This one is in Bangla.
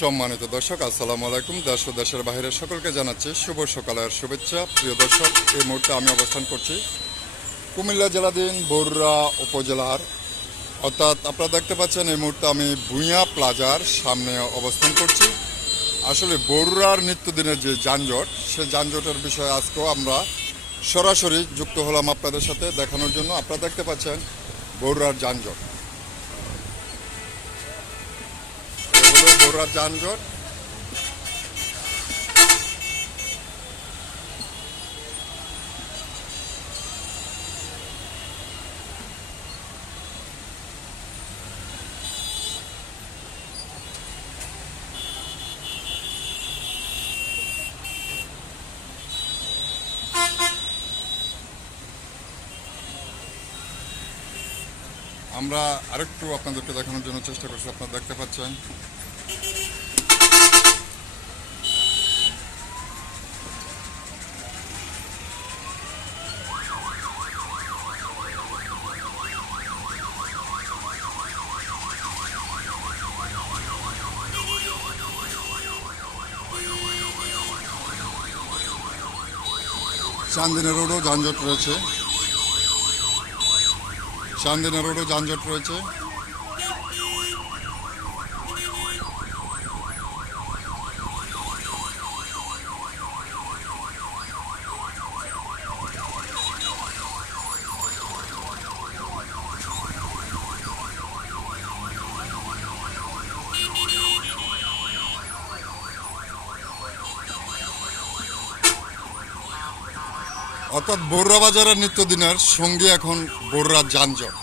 সম্মানিত দর্শক, আসসালামু আলাইকুম। দেশ ও দেশের বাইরের সকলকে জানাচ্ছি শুভ সকালের শুভেচ্ছা। প্রিয় দর্শক, এই মুহূর্তে আমি অবস্থান করছি কুমিল্লা জেলাধীন বরুড়া উপজেলার, অর্থাৎ আপনারা দেখতে পাচ্ছেন এই মুহূর্তে আমি ভূঁইয়া প্লাজার সামনে অবস্থান করছি। আসলে বরুড়ার নিত্যদিনের যে যানজট, সেই যানজটের বিষয়ে আজকেও আমরা সরাসরি যুক্ত হলাম আপনাদের সাথে দেখানোর জন্য। আপনারা দেখতে পাচ্ছেন বরুড়ার যানজট, এগুলো বরুড়ার যানজট। আমরা আরেকটু আপনাদেরকে দেখানোর জন্য চেষ্টা করছি। আপনারা দেখতে পাচ্ছেন চান্দিনা রোডও যানজট রয়েছে, চান্দিনা রোডও যানজট রয়েছে। অর্থাৎ বরুড়া বাজারের নিত্যদিনের সঙ্গী এখন বরুড়ার যানজট।